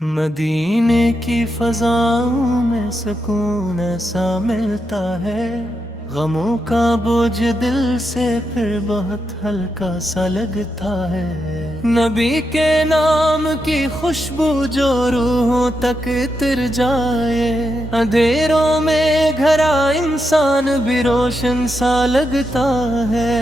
مدینے کی فضاؤں میں سکون ایسا ملتا ہے، غموں کا بوجھ دل سے پھر بہت ہلکا سا لگتا ہے۔ نبی کے نام کی خوشبو جو روحوں تک اتر جائے، اندھیروں میں گھرا انسان بھی روشن سا لگتا ہے۔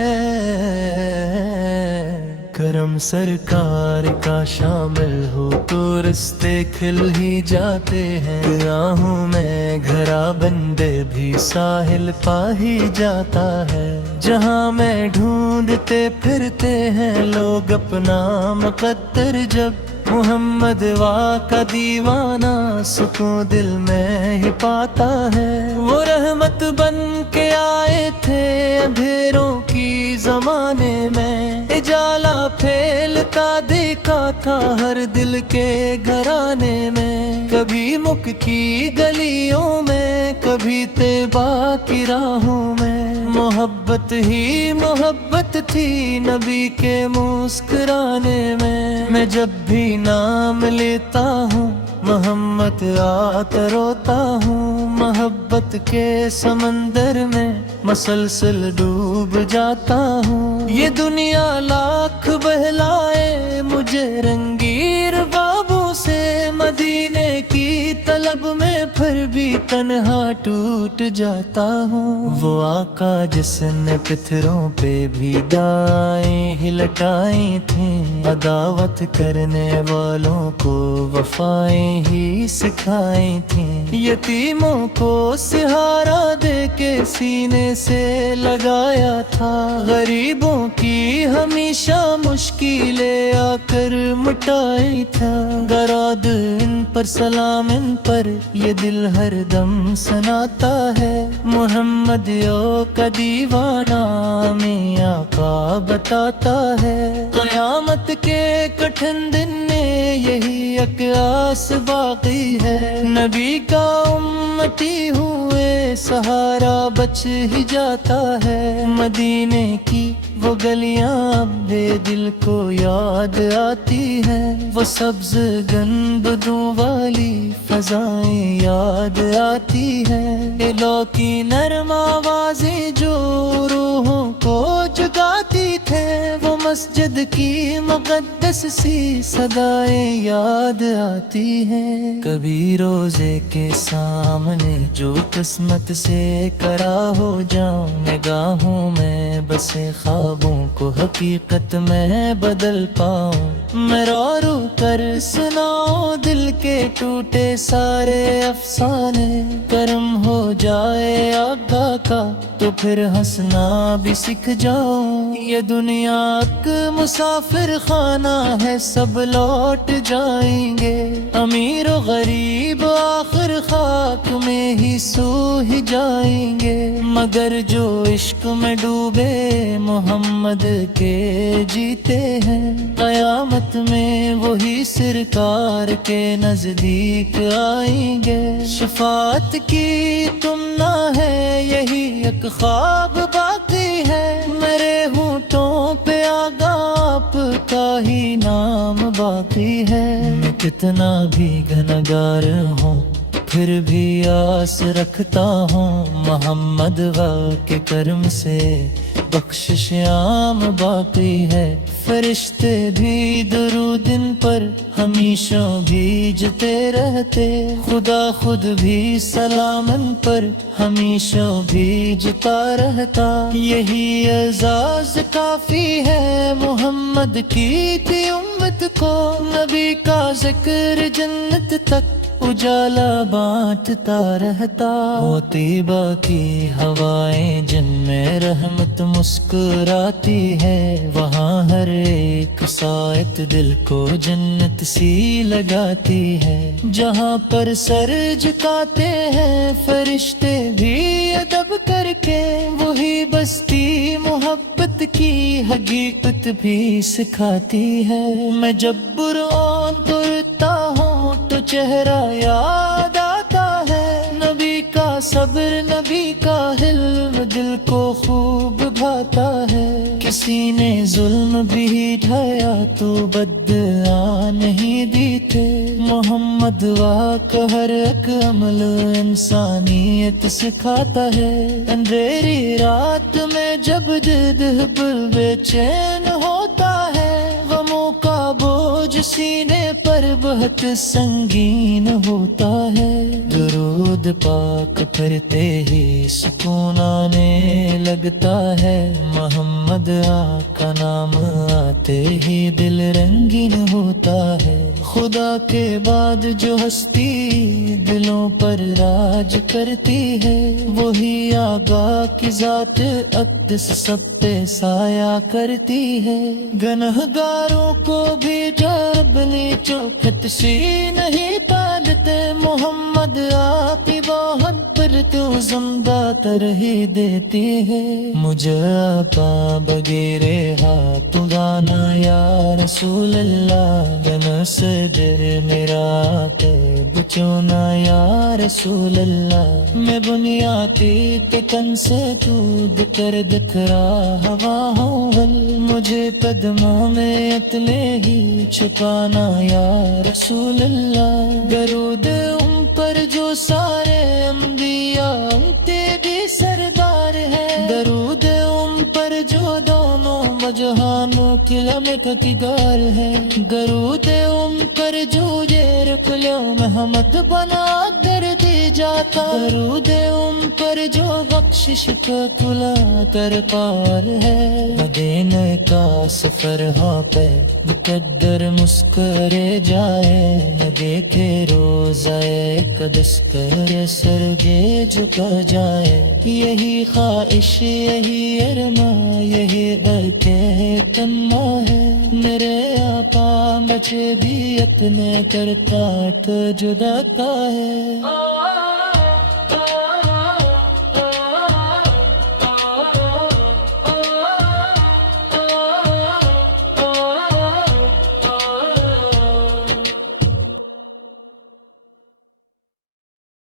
کرم سرکار کا شامل ہو تو رستے کھل ہی جاتے ہیں، راہوں میں گھرا بندے بھی ساحل پا ہی جاتا ہے۔ جہاں میں ڈھونڈتے پھرتے ہیں لوگ اپنا مقدر، جب محمد وا کا دیوانہ سکون دل میں ہی پاتا ہے۔ وہ رحمت بن کے آئے تھے اندھیروں کی زمانے میں، اجالا پھیلتا دیکھا تھا ہر دل کے گھرانے میں۔ کبھی مکھ کی گلیوں میں، کبھی طیبہ کی راہوں میں، محبت ہی محبت تھی نبی کے مسکرانے میں۔ میں جب بھی نام لیتا ہوں محمد آتا روتا ہوں، محبت کے سمندر میں مسلسل ڈوب جاتا ہوں۔ یہ دنیا لاکھ بہلائے مجھے رنگیر بابوں سے، مدینے کی طلب میں پھر بھی تنہا ٹوٹ جاتا ہوں۔ وہ آقا جس نے پتھروں پہ بھی دائیں ہی لٹائی تھیں، عداوت کرنے والوں کو وفائیں ہی سکھائی تھیں، یتیموں کو سہارا دے کے سینے سے لگایا تھا، غریبوں کی ہمیشہ مشکلیں آ کر مٹائی تھا۔ گراد ان پر سلام ان پر یہ دل ہر دم سناتا ہے، محمد یو کا دیوانہ میں آقا بتاتا ہے۔ قیامت کے کٹھن دن میں یہی ایک آس باقی ہے، نبی کا امتی ہوئے سہارا بچ ہی جاتا ہے۔ مدینے کی وہ گلیاں اب بے دل کو یاد آتی ہیں، وہ سبز گنبدوں والی فضائیں یاد آتی ہیں، دلوں کی نرم آوازیں جو روحوں کو جگاتی تھے، وہ مسجد کی مقدس سی صدائیں یاد آتی ہیں۔ کبھی روزے کے سامنے جو قسمت سے کرا ہو جاؤں، نگاہوں میں بسے خوابوں کو حقیقت میں بدل پاؤں، میں رو رو کر سناؤں دل کے ٹوٹے سارے افسانے، کرم ہو جائے آقا کا تو پھر ہنسنا بھی سیکھ جاؤں۔ یہ دنیا ایک مسافر خانہ ہے، سب لوٹ جائیں گے، امیر و غریب آخر خاک میں ہی سو ہی جائیں گے، مگر جو عشق میں ڈوبے محمد کے جیتے ہیں، قیامت میں وہی سرکار کے نزدیک آئیں گے۔ شفاعت کی تمنا ہے یہی ایک خواب باقی ہے، میرے ہونٹوں پہ آگا آپ کا ہی نام باقی ہے۔ میں کتنا بھی گنہگار ہوں پھر بھی آس رکھتا ہوں، محمد وا کے کرم سے بخشش عام باقی ہے، فرشتے بھی درود ان پر ہمیشہ بھیجتے رہتے، خدا خود بھی سلام ان پر ہمیشہ بھیجتا رہتا، یہی اعزاز کافی ہے محمد کی تھی امت کو، نبی کا ذکر جنت تک اجالا بانٹتا رہتا، وہ طیبہ کی ہوائیں جن میں رحمت مسکراتی ہے، وہاں ہر ایک ساعت دل کو جنت سی لگاتی ہے، جہاں پر سر جھکاتے ہیں فرشتے بھی ادب کر کے، وہی بستی محبت کی حقیقت بھی سکھاتی ہے۔ میں جب برآں ترتا ہوں تو چہرہ یاد آتا ہے، نبی کا صبر نبی کا حلم دل کو خوب بھاتا ہے، کسی نے ظلم بھی ڈھایا تو بددعا نہیں دی تھے، محمد محمد کا ہر ایک عمل انسانیت سکھاتا ہے۔ اندھیری رات میں جب دل بے چین ہوتا ہے، غموں کا بوجھ سینے پر بہت سنگین ہوتا ہے، درود پاک پڑھتے ہی سکون آنے لگتا ہے، محمد آقا نام آتے ہی دل رنگین ہوتا ہے۔ خدا کے بعد جو ہستی دلوں پر راج کرتی ہے، وہی آقا کی ذات اقدس سب پہ سایہ کرتی ہے۔ گنہگاروں کو بھی جب نیچو چوکھٹ سی نہیں پالتے، محمد آپ کی بہت پر تو زندہ ترہی دیتی ہے۔ مجھے آقا بغیرے ہاتھ گانا یا رسول اللہ، گنسجر میرا آتے بچونا یا رسول اللہ، میں بنیادی کے تن سے کود کر دکھ رہا ہوا ہوں، مجھے قدموں میں اتنے ہی چھپانا یا رسول اللہ۔ درود ان پر جو سارے انبیاء تیری سردار ہے، درود ان پر جو دونوں جہانوں کی لمکتگار ہے، درود ان پر جو یہ رکلوں محمد بنا کر دی جاتا، درود ان پر جو بخشش کا کھلا دربار ہے۔ مدینے کا سفر ہاں پہ مقدر مسکرے جائے، نہ دیکھے روزہ قدس کرے سرگے جھکا جائے، یہی خواہش یہی ارمان یہی کے تما ہے، میرے آقا بچے بھی اپنے کرتا تو جدا کا ہے۔